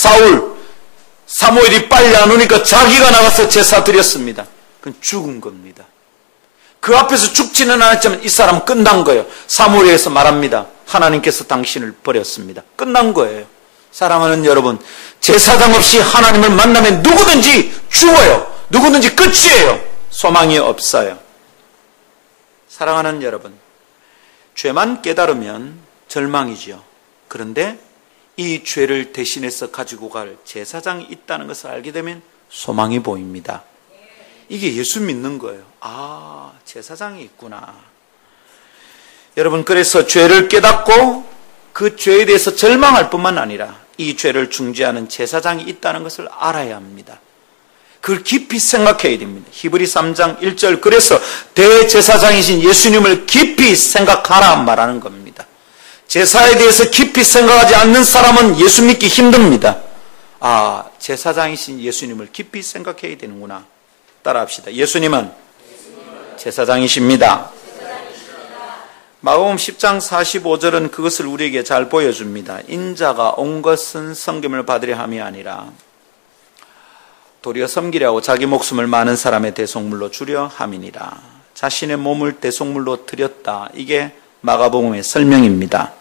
사무엘이 빨리 안 오니까 자기가 나가서 제사 드렸습니다. 그건 죽은 겁니다. 그 앞에서 죽지는 않았지만 이 사람은 끝난 거예요. 사무엘에서 말합니다. 하나님께서 당신을 버렸습니다. 끝난 거예요. 사랑하는 여러분, 제사장 없이 하나님을 만나면 누구든지 죽어요. 누구든지 끝이에요. 소망이 없어요. 사랑하는 여러분, 죄만 깨달으면 절망이죠. 그런데 이 죄를 대신해서 가지고 갈 제사장이 있다는 것을 알게 되면 소망이 보입니다. 이게 예수 믿는 거예요. 아, 제사장이 있구나. 여러분, 그래서 죄를 깨닫고 그 죄에 대해서 절망할 뿐만 아니라 이 죄를 중재하는 제사장이 있다는 것을 알아야 합니다. 그걸 깊이 생각해야 됩니다. 히브리 3장 1절, 그래서 대제사장이신 예수님을 깊이 생각하라 말하는 겁니다. 제사에 대해서 깊이 생각하지 않는 사람은 예수 믿기 힘듭니다. 아, 제사장이신 예수님을 깊이 생각해야 되는구나. 따라합시다. 예수님은 제사장이십니다. 마가복음 10장 45절은 그것을 우리에게 잘 보여줍니다. 인자가 온 것은 섬김을 받으려 함이 아니라 도리어 섬기려 하고 자기 목숨을 많은 사람의 대속물로 주려 함이니라. 자신의 몸을 대속물로 드렸다. 이게 마가복음의 설명입니다.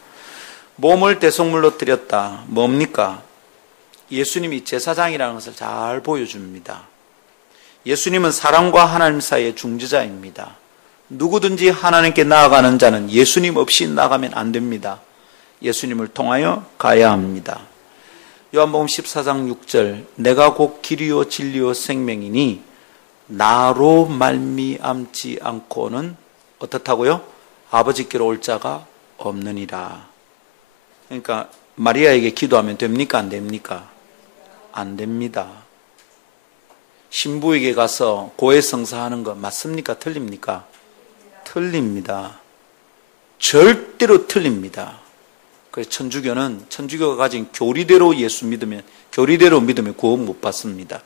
몸을 대속물로 드렸다. 뭡니까? 예수님이 제사장이라는 것을 잘 보여줍니다. 예수님은 사람과 하나님 사이의 중재자입니다. 누구든지 하나님께 나아가는 자는 예수님 없이 나가면 안 됩니다. 예수님을 통하여 가야 합니다. 요한복음 14장 6절, 내가 곧 길이요 진리요 생명이니 나로 말미암지 않고는 어떻다고요? 아버지께로 올 자가 없느니라. 그러니까 마리아에게 기도하면 됩니까? 안 됩니까? 안 됩니다. 신부에게 가서 고해성사하는 거 맞습니까? 틀립니까? 틀립니다. 절대로 틀립니다. 그래서 천주교가 가진 교리대로 예수 믿으면, 교리대로 믿으면 구원 못 받습니다.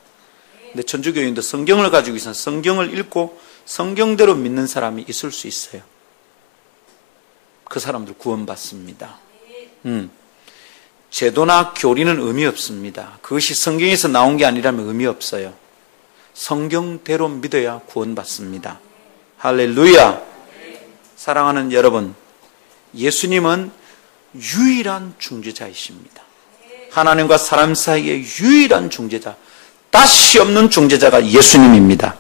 근데 천주교인도 성경을 가지고 있어서 성경을 읽고 성경대로 믿는 사람이 있을 수 있어요. 그 사람들 구원 받습니다. 제도나 교리는 의미 없습니다. 그것이 성경에서 나온 게 아니라면 의미 없어요. 성경대로 믿어야 구원 받습니다. 할렐루야. 사랑하는 여러분, 예수님은 유일한 중재자이십니다. 하나님과 사람 사이의 유일한 중재자, 다시 없는 중재자가 예수님입니다.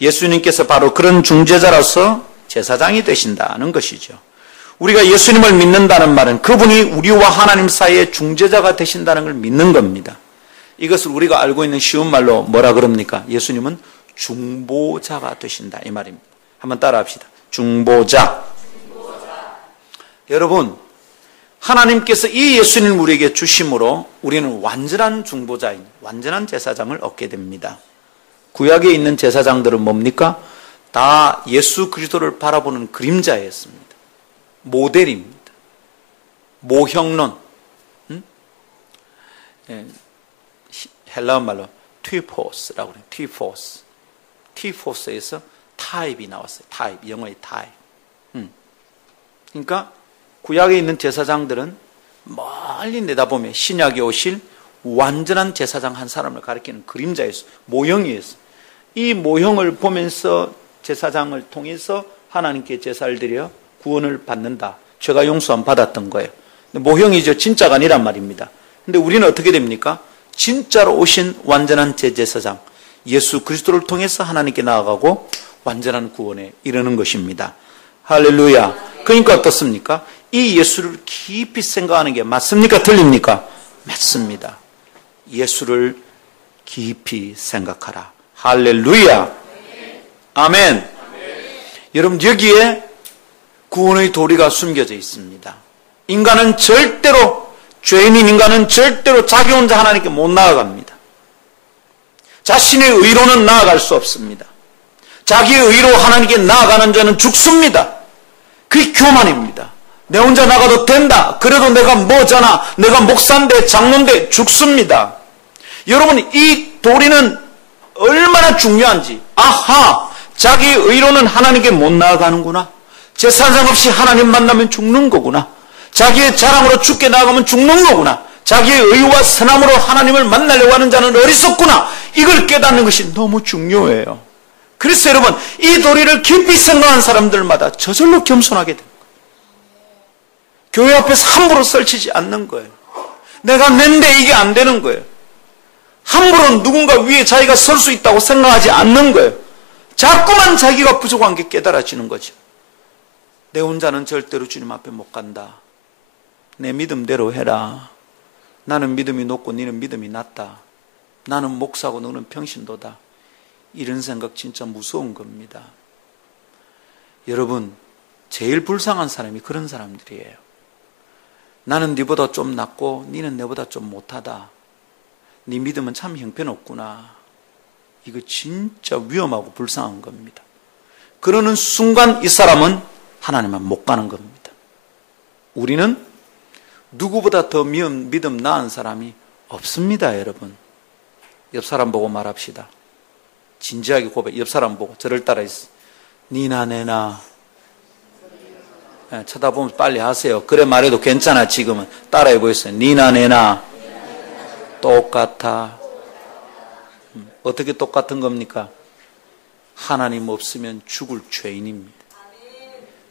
예수님께서 바로 그런 중재자로서 제사장이 되신다는 것이죠. 우리가 예수님을 믿는다는 말은 그분이 우리와 하나님 사이의 중재자가 되신다는 걸 믿는 겁니다. 이것을 우리가 알고 있는 쉬운 말로 뭐라 그럽니까? 예수님은 중보자가 되신다, 이 말입니다. 한번 따라 합시다. 중보자. 여러분, 하나님께서 이 예수님을 우리에게 주심으로 우리는 완전한 중보자인, 완전한 제사장을 얻게 됩니다. 구약에 있는 제사장들은 뭡니까? 다 예수 그리스도를 바라보는 그림자였습니다. 모델입니다. 모형론. 헬라어 말로 티포스라고 그래요. 티포스. 티포스에서 타입이 나왔어요. 타입, 영어의 타입. 그러니까 구약에 있는 제사장들은 멀리 내다보면 신약에 오실 완전한 제사장 한 사람을 가리키는 그림자였어요. 모형이었어요. 이 모형을 보면서 제사장을 통해서 하나님께 제사를 드려 구원을 받는다. 죄가 용서함 받았던 거예요. 모형이죠. 진짜가 아니란 말입니다. 근데 우리는 어떻게 됩니까? 진짜로 오신 완전한 제사장 예수 그리스도를 통해서 하나님께 나아가고 완전한 구원에 이르는 것입니다. 할렐루야. 그러니까 어떻습니까? 이 예수를 깊이 생각하는 게 맞습니까? 틀립니까? 맞습니다. 예수를 깊이 생각하라. 할렐루야. 아멘. 여러분, 여기에 구원의 도리가 숨겨져 있습니다. 인간은 절대로, 죄인인 인간은 절대로 자기 혼자 하나님께 못 나아갑니다. 자신의 의로는 나아갈 수 없습니다. 자기의 의로 하나님께 나아가는 자는 죽습니다. 그게 교만입니다. 내 혼자 나가도 된다. 그래도 내가 뭐잖아. 내가 목사인데 장로인데 죽습니다. 여러분, 이 도리는 얼마나 중요한지. 아하, 자기 의로는 하나님께 못 나아가는구나. 제사장 없이 하나님 만나면 죽는 거구나. 자기의 자랑으로 죽게 나아가면 죽는 거구나. 자기의 의와 선함으로 하나님을 만나려고 하는 자는 어리석구나. 이걸 깨닫는 것이 너무 중요해요. 그래서 여러분, 이 도리를 깊이 생각한 사람들마다 저절로 겸손하게 됩니다. 교회 앞에서 함부로 설치지 않는 거예요. 내가 낸데 이게 안 되는 거예요. 함부로 누군가 위에 자기가 설 수 있다고 생각하지 않는 거예요. 자꾸만 자기가 부족한 게 깨달아지는 거죠. 내 혼자는 절대로 주님 앞에 못 간다. 내 믿음대로 해라. 나는 믿음이 높고 너는 믿음이 낮다. 나는 목사고 너는 평신도다. 이런 생각 진짜 무서운 겁니다. 여러분, 제일 불쌍한 사람이 그런 사람들이에요. 나는 네보다 좀 낫고 너는 내보다 좀 못하다. 네 믿음은 참 형편없구나. 이거 진짜 위험하고 불쌍한 겁니다. 그러는 순간 이 사람은 하나님만 못 가는 겁니다. 우리는 누구보다 더 믿음 나은 사람이 없습니다, 여러분. 옆 사람 보고 말합시다. 진지하게 고백. 옆 사람 보고 저를 따라 있어. 니나 내나. 쳐다보면 빨리 하세요. 그래 말해도 괜찮아. 지금은 따라해 보겠어요. 니나 내나 똑같아. 어떻게 똑같은 겁니까? 하나님 없으면 죽을 죄인입니다.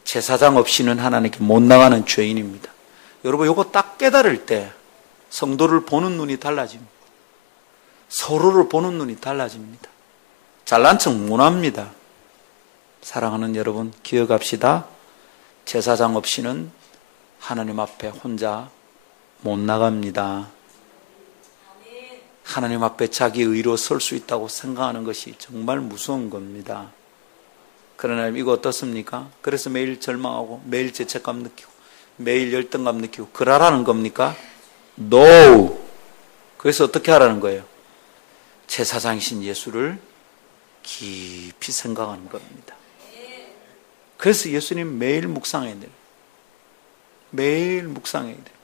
제사장 없이는 하나님께 못 나가는 죄인입니다. 여러분, 이거 딱 깨달을 때 성도를 보는 눈이 달라집니다. 서로를 보는 눈이 달라집니다. 잘난 척 못합니다. 사랑하는 여러분, 기억합시다. 제사장 없이는 하나님 앞에 혼자 못 나갑니다. 하나님 앞에 자기 의로 설 수 있다고 생각하는 것이 정말 무서운 겁니다. 그러나 이거 어떻습니까? 그래서 매일 절망하고 매일 죄책감 느끼고 매일 열등감 느끼고 그러라는 겁니까? No. 그래서 어떻게 하라는 거예요? 제사장이신 예수를 깊이 생각하는 겁니다. 그래서 예수님 매일 묵상해야 돼요. 매일 묵상해야 돼요.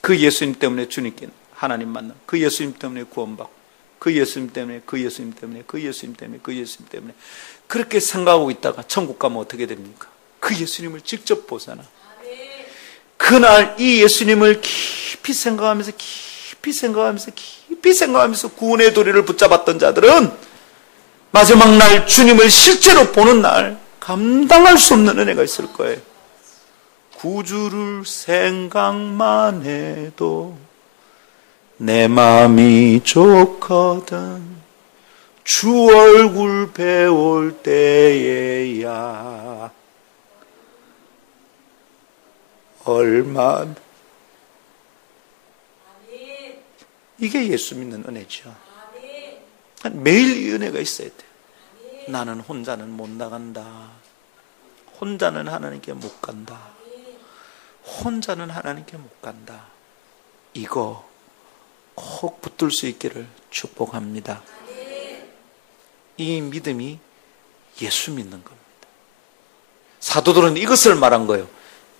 그 예수님 때문에 주님께 하나님 만남, 그 예수님 때문에 구원받고, 그 예수님 때문에, 그 예수님 때문에, 그 예수님 때문에, 그 예수님 때문에 그렇게 생각하고 있다가 천국 가면 어떻게 됩니까? 그 예수님을 직접 보잖아. 그날 이 예수님을 깊이 생각하면서 구원의 도리를 붙잡았던 자들은 마지막 날 주님을 실제로 보는 날 감당할 수 없는 은혜가 있을 거예요. 구주를 생각만 해도 내 마음이 좋거든. 주 얼굴 배울 때에야 얼마나. 이게 예수 믿는 은혜죠. 매일 이 은혜가 있어야 돼요. 나는 혼자는 못 나간다. 혼자는 하나님께 못 간다. 혼자는 하나님께 못 간다. 이거 꼭 붙들 수 있기를 축복합니다. 이 믿음이 예수 믿는 겁니다. 사도들은 이것을 말한 거예요.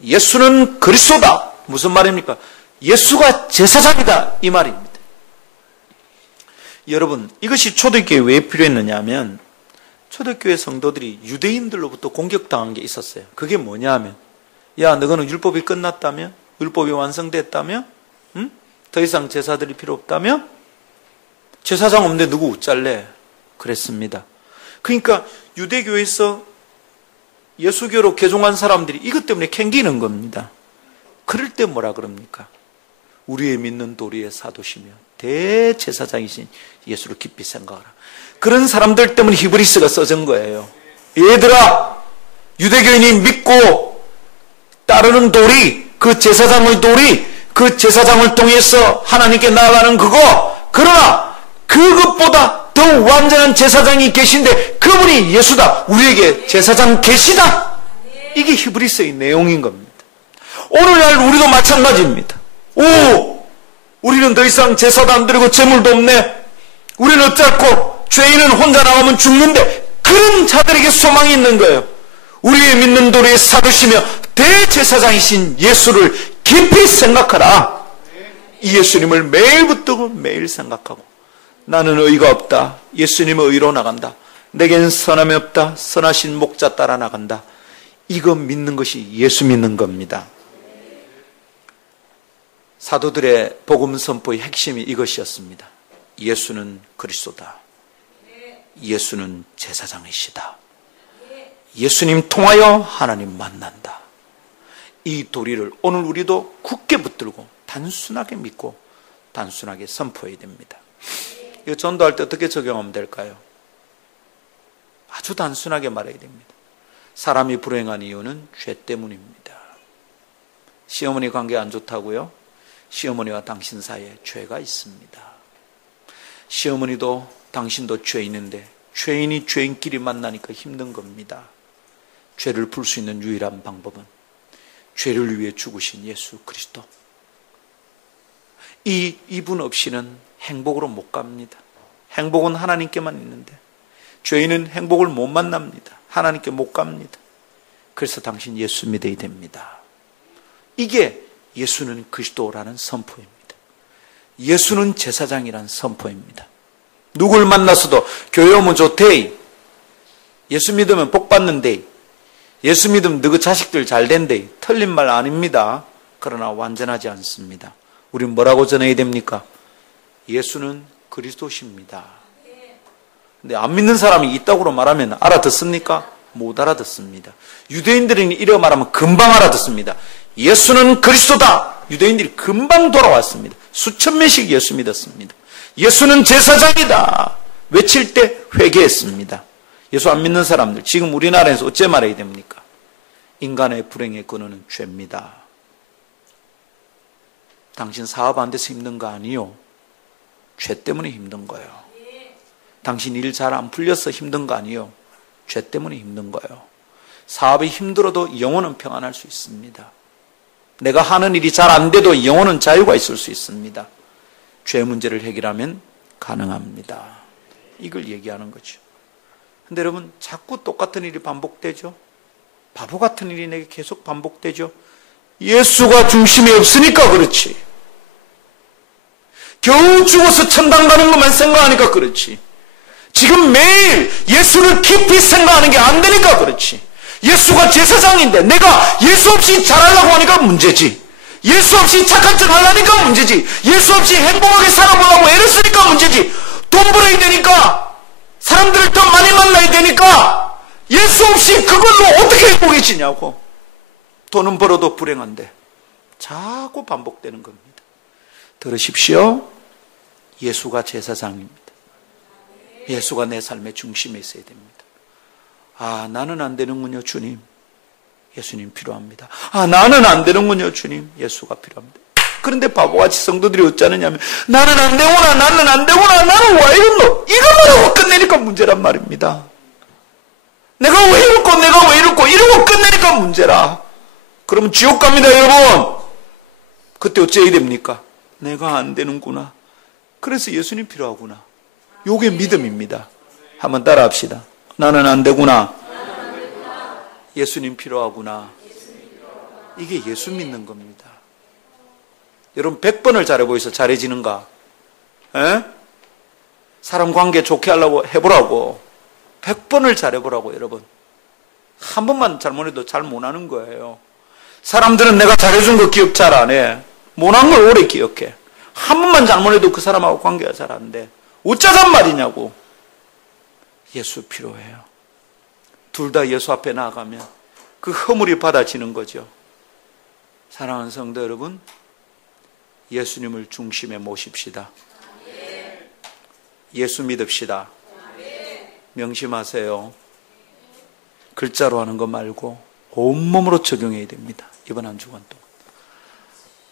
예수는 그리스도다. 무슨 말입니까? 예수가 제사장이다. 이 말입니다. 여러분, 이것이 초대교회에 왜 필요했느냐 하면 초대교회 성도들이 유대인들로부터 공격당한 게 있었어요. 그게 뭐냐 하면, 야, 너희는 율법이 끝났다며? 율법이 완성됐다며? 응? 더 이상 제사들이 필요 없다며? 제사장 없는데 누구 웃잘래? 그랬습니다. 그러니까 유대교에서 예수교로 개종한 사람들이 이것 때문에 캥기는 겁니다. 그럴 때 뭐라 그럽니까? 우리의 믿는 도리의 사도시며 대제사장이신 예수를 깊이 생각하라. 그런 사람들 때문에 히브리스가 써진 거예요. 얘들아, 유대교인이 믿고 따르는 도리, 그 제사장의 도리, 그 제사장을 통해서 하나님께 나아가는 그거, 그러나 그것보다 더 완전한 제사장이 계신데 그분이 예수다. 우리에게 제사장 계시다. 이게 히브리서의 내용인 겁니다. 오늘날 우리도 마찬가지입니다. 오, 우리는 더 이상 제사도 안 드리고 제물도 없네. 우리는 어쩌고 죄인은 혼자 나가면 죽는데, 그런 자들에게 소망이 있는 거예요. 우리의 믿는 도리에 사두시며 대제사장이신 예수를 깊이 생각하라. 이 예수님을 매일 붙들고 매일 생각하고, 나는 의가 없다. 예수님의 의로 나간다. 내겐 선함이 없다. 선하신 목자 따라 나간다. 이거 믿는 것이 예수 믿는 겁니다. 사도들의 복음 선포의 핵심이 이것이었습니다. 예수는 그리스도다. 예수는 제사장이시다. 예수님 통하여 하나님 만난다. 이 도리를 오늘 우리도 굳게 붙들고 단순하게 믿고 단순하게 선포해야 됩니다. 이거 전도할 때 어떻게 적용하면 될까요? 아주 단순하게 말해야 됩니다. 사람이 불행한 이유는 죄 때문입니다. 시어머니 관계 안 좋다고요? 시어머니와 당신 사이에 죄가 있습니다. 시어머니도 당신도 죄인인데 죄인이 죄인끼리 만나니까 힘든 겁니다. 죄를 풀 수 있는 유일한 방법은 죄를 위해 죽으신 예수 그리스도. 이분 없이는 행복으로 못 갑니다. 행복은 하나님께만 있는데 죄인은 행복을 못 만납니다. 하나님께 못 갑니다. 그래서 당신 예수 믿어야 됩니다. 이게 예수는 그리스도라는 선포입니다. 예수는 제사장이라는 선포입니다. 누굴 만나서도 교회 오면 좋대. 예수 믿으면 복 받는데. 예수 믿으면 너희 자식들 잘 된대. 틀린 말 아닙니다. 그러나 완전하지 않습니다. 우린 뭐라고 전해야 됩니까? 예수는 그리스도십니다. 근데 안 믿는 사람이 있다고 말하면 알아듣습니까? 못 알아듣습니다. 유대인들은 이렇게 말하면 금방 알아듣습니다. 예수는 그리스도다. 유대인들이 금방 돌아왔습니다. 수천 명씩 예수 믿었습니다. 예수는 제사장이다. 외칠 때 회개했습니다. 예수 안 믿는 사람들, 지금 우리나라에서 어째 말해야 됩니까? 인간의 불행의 근원은 죄입니다. 당신 사업 안 돼서 힘든 거 아니요. 죄 때문에 힘든 거예요. 당신 일 잘 안 풀려서 힘든 거 아니요. 죄 때문에 힘든 거예요. 사업이 힘들어도 영혼은 평안할 수 있습니다. 내가 하는 일이 잘 안 돼도 영혼은 자유가 있을 수 있습니다. 죄 문제를 해결하면 가능합니다. 이걸 얘기하는 거죠. 근데 여러분, 자꾸 똑같은 일이 반복되죠. 바보 같은 일이 내게 계속 반복되죠. 예수가 중심이 없으니까 그렇지. 겨우 죽어서 천당 가는 것만 생각하니까 그렇지. 지금 매일 예수를 깊이 생각하는 게 안 되니까 그렇지. 예수가 제사장인데 내가 예수 없이 잘하려고 하니까 문제지. 예수 없이 착한 척 하려니까 문제지. 예수 없이 행복하게 살아보려고 애를 쓰니까 문제지. 돈 벌어야 되니까, 사람들을 더 많이 만나야 되니까 예수 없이 그걸로 어떻게 행복해지냐고. 돈은 벌어도 불행한데 자꾸 반복되는 겁니다. 들으십시오. 예수가 제사장입니다. 예수가 내 삶의 중심에 있어야 됩니다. 아, 나는 안 되는군요, 주님. 예수님 필요합니다. 아, 나는 안 되는군요, 주님. 예수가 필요합니다. 그런데 바보같이 성도들이 어쩌느냐면, 나는 안 되구나, 나는 안 되구나, 나는 왜 이렇노? 이것만 하고 끝내니까 문제란 말입니다. 내가 왜 이렇고, 내가 왜 이렇고, 이러고 끝내니까 문제라. 그러면 지옥 갑니다, 여러분. 그때 어째야 됩니까? 내가 안 되는구나. 그래서 예수님 필요하구나. 요게 믿음입니다. 한번 따라 합시다. 나는 안 되구나. 예수님 필요하구나. 이게 예수 믿는 겁니다. 여러분, 100번을 잘해보셔서 잘해지는가? 에? 사람 관계 좋게 하려고 해보라고. 100번을 잘해보라고, 여러분. 한 번만 잘못해도 잘 못하는 거예요. 사람들은 내가 잘해준 거 기억 잘 안 해. 못한 걸 오래 기억해. 한 번만 잘못해도 그 사람하고 관계가 잘 안 돼. 어쩌단 말이냐고. 예수 필요해요. 둘 다 예수 앞에 나아가면 그 허물이 받아지는 거죠. 사랑하는 성도 여러분, 예수님을 중심에 모십시다. 예수 믿읍시다. 명심하세요. 글자로 하는 거 말고 온몸으로 적용해야 됩니다. 이번 한 주간 동안.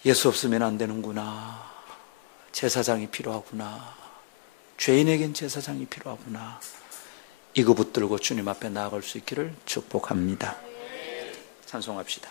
예수 없으면 안 되는구나. 제사장이 필요하구나. 죄인에겐 제사장이 필요하구나. 이거 붙들고 주님 앞에 나아갈 수 있기를 축복합니다. 찬송합시다.